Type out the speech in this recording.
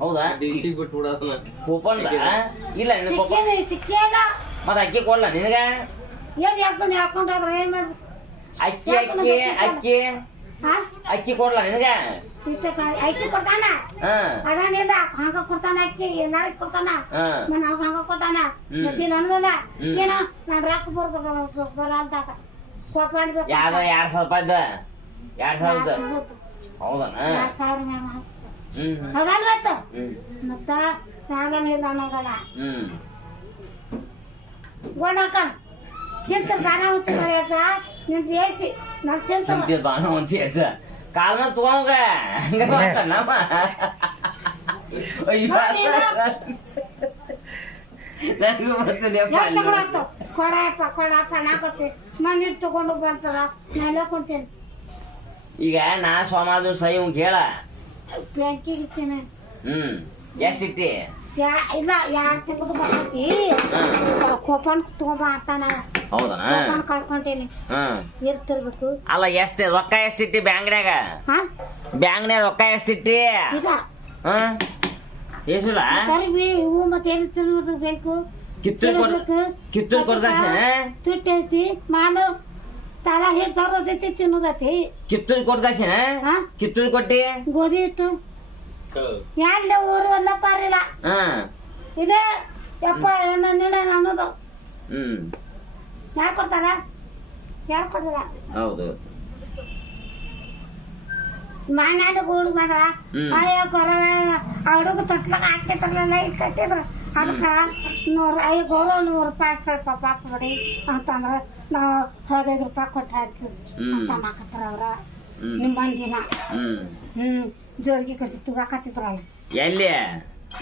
ಹೌದಾ? DC ಬಿಟ್ಬಿಡೋದನ್ನ coupon ಇಲ್ಲ ನಿನ್ ಕೂಪನ್ ಮತ್ತ ಅಕ್ಕಿ ಕೊಡ್ಲ ನಿನಗ? ಏನ್ ಹಾಕೊಂಡ್ರೆ ಏನ್ ಮಾಡ್ಬೇಕು? ಅಕ್ಕಿ ಅಕ್ಕಿ ಅಕ್ಕಿ ಹಾ ಅಕ್ಕಿ ಕೊಡ್ಲ ನಿನಗ? ಅಕ್ಕಿ ಕೊಡ್ತಾನ? ಹಾ. ಅದಾನಿಲ್ಲ ಹಂಗ ಕೊಡ್ತಾನ ಅಕ್ಕಿ ಏನಾರ ಕೊಡ್ತಾನ. ಮನ ಹಂಗ ಹ್ಮ್. ಏನೋ ನಾನು ರೊಕ್ಕ ಬರ್ದು ಕೋಪ ಮಾಡ್ಬೇಕು ಎರಡ್ ಸಾವಿರ ರೂಪಾಯಿದ ಎರಡ್ ಸಾವಿರದ ಹೌದನ? ಮತ್ತ ಆಗನಿಲ್ಲ ಅನ್ನೋದಲ್ಲ ಹ್ಮ್. ಗೋಣಕ ಚಿಂತ ಬಾನ ಅಂತ ನಿನ್ ಏಸಿ ನನ್ ಚಿಂತ ಸಂತಿ ಬಾಣ ಅಂತ ಹೇಳ್ಸ ಕಾಲ್ನ ತಗೊಂಗ ಅಯ್ಯೋ. ನನಗೂ ತಗೊಳತ್ತು ಕೊಡಪ್ಪ ಕೊಡಪ್ಪ ನಾಕತ್ತಿ ಮಂದಿ ತಗೊಂಡು ಬರ್ತಾರ ಮೇಲೆ ಕುಂತೀನಿ ಈಗ ನಾ ಸೋಮಾದು ಸೈ ಅವ್ನ್ ಕೇಳ. ಬ್ಯಾಂಕಿಗೆ ಇರ್ತೀನಿ ಹ್ಮ್. ಎಷ್ಟಿ ಯಾ ಇಲ್ಲ ಯಾರ್ ಬರ್ತೈತಿ ಹ್ಮ್. ಕೋಪನ್ ತಗೊಂಬ ಅಂತಾನ. ಹೌದನ ಕೋಪನ್ ಕಳ್ಕೊಂತೀನಿ ಹ್ಮ್. ಇರ್ತಿರ್ಬೇಕು ಅಲ್ಲ ಎಷ್ಟ್ ರೊಕ್ಕ ಎಷ್ಟಿಟ್ಟಿ ಬ್ಯಾಂಕ್ನ್ಯಾಗ? ಹಾ? ಬ್ಯಾಂಕ್ನ್ಯಾಗ ರೊಕ್ಕ ಎಷ್ಟಿಟ್ಟಿ ಹ್ಮ್ ಕರಿಬಿ ಹೂ? ಮತ್ತೆ ಎಲ್ಲಿ ತಿನ್ನೋದು ಬೇಕು. ಕಿತ್ತೂರ್ ಕೊಡ್ ಕಿತ್ತೂರ್ ಮಾಲು ತಾಲ ಹಿಟ್ಟು ತರೋದೈತಿ ತಿನ್ನೋದೈತಿ ಕಿತ್ತೂರಿ ಕೊಡ್ದಾಸೇನ ಹಾ? ಕಿತ್ತೂರ್ ಕೊಟ್ಟಿ ಗೋಧಿ ಹಿಟ್ಟು. ಎಲ್ಲ ಊರು ಒಂದ ಪಾರಿಲ್ಲ. ಹಾ. ಇದೆ ಯಪ್ಪ ಏನ ನೀಡ ಅನ್ನೋದು. ಹ್ಮ್. ಯಾರು ಕೊಡ್ತಾರ? ಯಾರು ಕೊಡ್ತಾರ? ಹೌದು. ಮನ್ಯಾಗ ಗೂಡು ಮಾಡ್ರ ಹ್ಮ್. ಅಯ್ಯೋ ಕೊರ ಆ ಹುಡುಗ ಹಾಕಿ ಹಾಕಿದ್ರಲ್ಲ ಈಗ ಕಟ್ಟಿದ್ರ. ಅದಕ್ಕ ನೂರು ಐದು ನೂರು ರೂಪಾಯಿ ಹಾಕ್ತಾಳ ಪಾಪ ಕೊಡಿ ಅಂತಂದ್ರೆ ನಾವು ಹದಿನೈದು ರೂಪಾಯಿ ಕೊಟ್ಟು ಹಾಕಿದ್ವಿ. ಹ್ಮ್. ಅಂತ ಹಾಕತ್ತಾರ ಅವ್ರ. ನಿಮ್ಮ ಮಂದಿನ ಹ್ಮ್. ಜೋರಿಗೆ ಕಟ್ಟಿ ತುಗಾಕತ್ತಿದ್ರಲ್ಲ. ಎಲ್ಲಿ?